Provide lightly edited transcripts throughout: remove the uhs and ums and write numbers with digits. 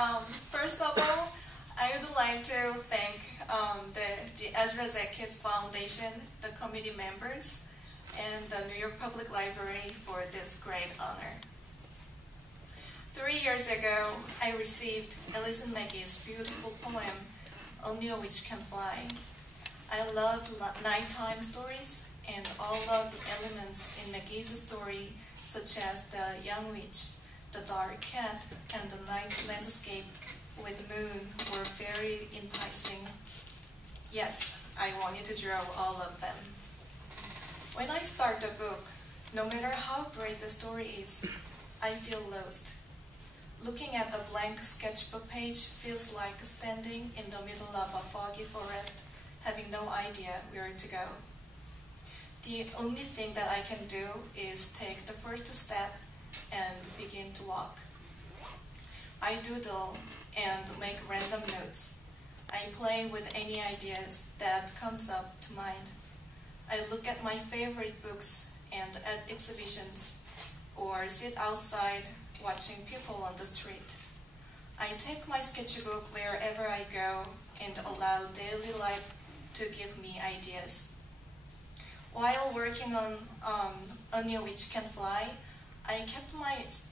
First of all, I would like to thank the Ezra Keats Foundation, the committee members, and the New York Public Library for this great honor. 3 years ago, I received Alison Mackey's beautiful poem, Only a Witch Can Fly. I love nighttime stories and all of the elements in Mackey's story, such as the young witch, the dark cat, and the night landscape with moon were very enticing. Yes, I wanted to draw all of them. When I start the book, no matter how great the story is, I feel lost. Looking at a blank sketchbook page feels like standing in the middle of a foggy forest, having no idea where to go. The only thing that I can do is take the first step and begin to walk. I doodle and make random notes. I play with any ideas that comes up to mind. I look at my favorite books and at exhibitions, or sit outside watching people on the street. I take my sketchbook wherever I go and allow daily life to give me ideas. While working on Only a Witch Can Fly, I kept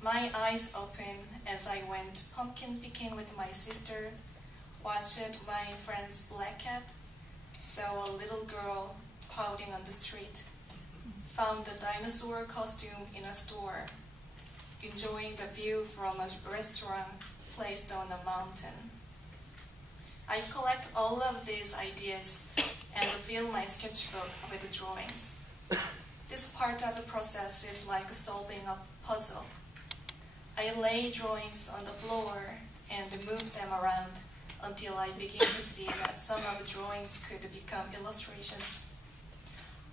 my eyes open as I went pumpkin picking with my sister, watched my friend's black cat, saw a little girl pouting on the street, found a dinosaur costume in a store, enjoying the view from a restaurant placed on a mountain. I collect all of these ideas and fill my sketchbook with drawings. This part of the process is like solving a puzzle. I lay drawings on the floor and move them around until I begin to see that some of the drawings could become illustrations.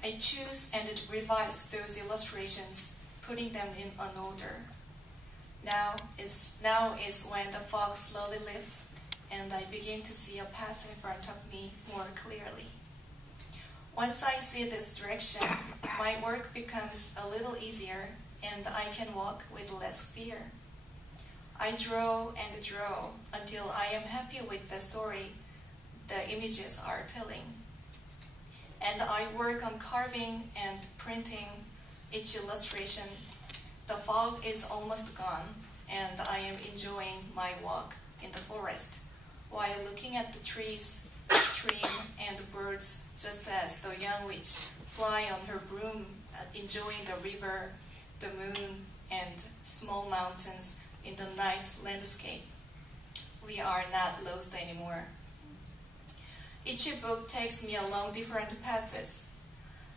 I choose and revise those illustrations, putting them in an order. Now is when the fog slowly lifts and I begin to see a path in front of me more clearly. Once I see this direction, my work becomes a little easier and I can walk with less fear. I draw and draw until I am happy with the story the images are telling. And I work on carving and printing each illustration. The fog is almost gone and I am enjoying my walk in the forest while looking at the trees, stream, and birds, just as the young witch fly on her broom, enjoying the river, the moon, and small mountains in the night landscape. We are not lost anymore. Each book takes me along different paths.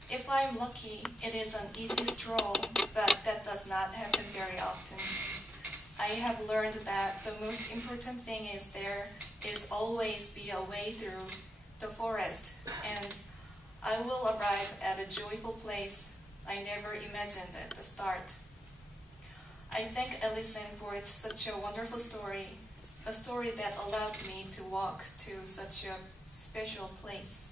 If I'm lucky, it is an easy stroll, but that does not happen very often. I have learned that the most important thing is there is always be a way through the forest, and I will arrive at a joyful place I never imagined at the start. I thank Alison for such a wonderful story, a story that allowed me to walk to such a special place.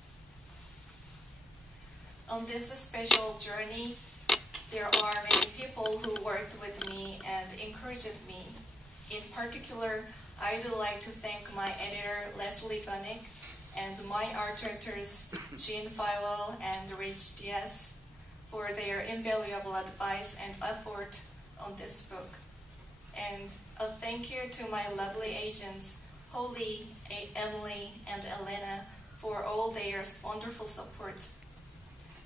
On this special journey, there are many people who worked with me and encouraged me. In particular, I would like to thank my editor, Leslie Bunnick, and my art directors, Jean Fywell and Rich Diaz, for their invaluable advice and effort on this book. And a thank you to my lovely agents, Holly, Emily, and Elena, for all their wonderful support.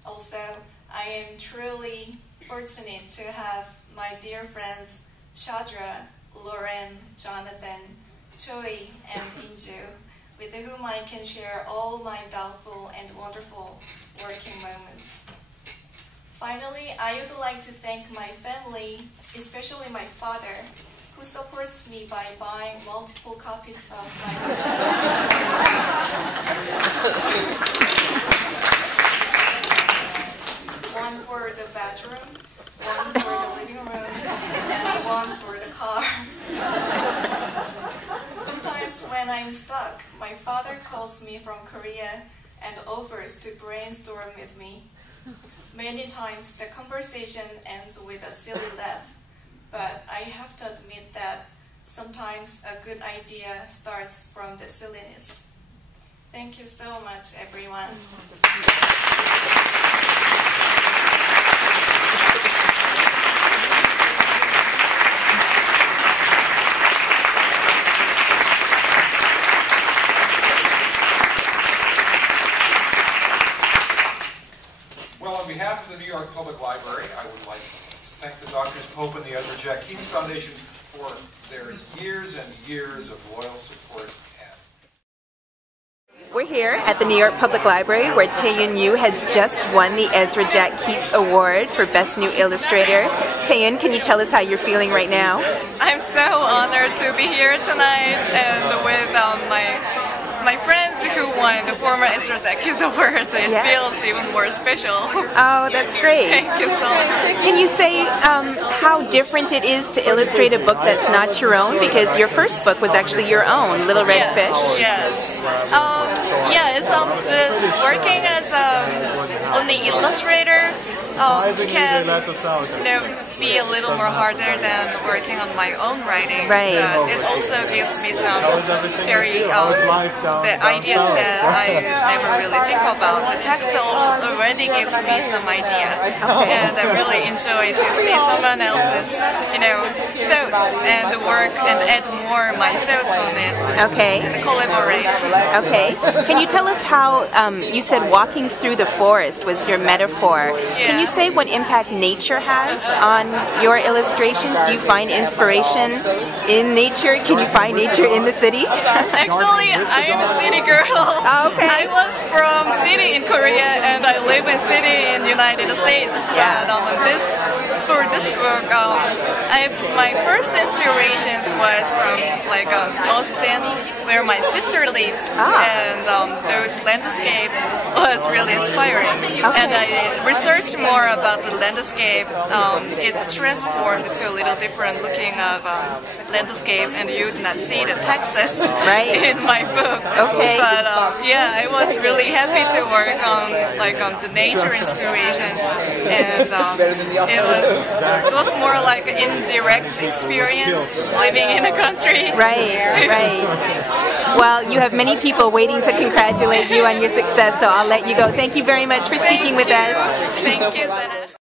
Also, I am truly fortunate to have my dear friends Shadra, Lauren, Jonathan, Choi, and Inju, with whom I can share all my doubtful and wonderful working moments. Finally, I would like to thank my family, especially my father, who supports me by buying multiple copies of my books. One for the bedroom, one for the living room, and one for the car. Sometimes when I'm stuck, my father calls me from Korea and offers to brainstorm with me. Many times the conversation ends with a silly laugh, but I have to admit that sometimes a good idea starts from the silliness. Thank you so much, everyone. Well, on behalf of the New York Public Library, I would like to thank the Drs. Pope and the Ezra Jack Keats Foundation for their years and years of loyal support. We're here at the New York Public Library where Taeeun has just won the Ezra Jack Keats Award for Best New Illustrator. Taeeun, can you tell us how you're feeling right now? I'm so honored to be here tonight and with my friends who won the former Ezra Jack Keats Award. It feels even more special. Oh, that's great. Thank you so much. Can you say how different it is to illustrate a book that's not your own? Because your first book was actually your own, Little Red Fish. Yes. It's working as only illustrator can be a little more harder than working on my own writing. Right. But it also gives me some very the ideas that I would never really think about. The text already gives me some idea, and I really enjoy to see someone else's thoughts and work and add more my thoughts on it. Okay. And collaborate. Okay. Can you tell us how you said walking through the forest was your metaphor? Can you say what impact nature has on your illustrations? Do you find inspiration in nature? Can you find nature in the city? Actually, I am a city girl. Okay. I was from city in Korea and I live in city in the United States. Yeah. And for this book, my first inspirations was from Austin, where my sister lives, and those landscape was really inspiring. And I researched more about the landscape. It transformed to a little different looking of landscape, and you would not see the Texas in my book. Okay. But I was really happy to work on the nature inspirations, and it was more like an indirect experience living in a country. Right. Well, you have many people waiting to congratulate you on your success, so I'll let you go. Thank you very much for speaking with us. Thank you, Zena.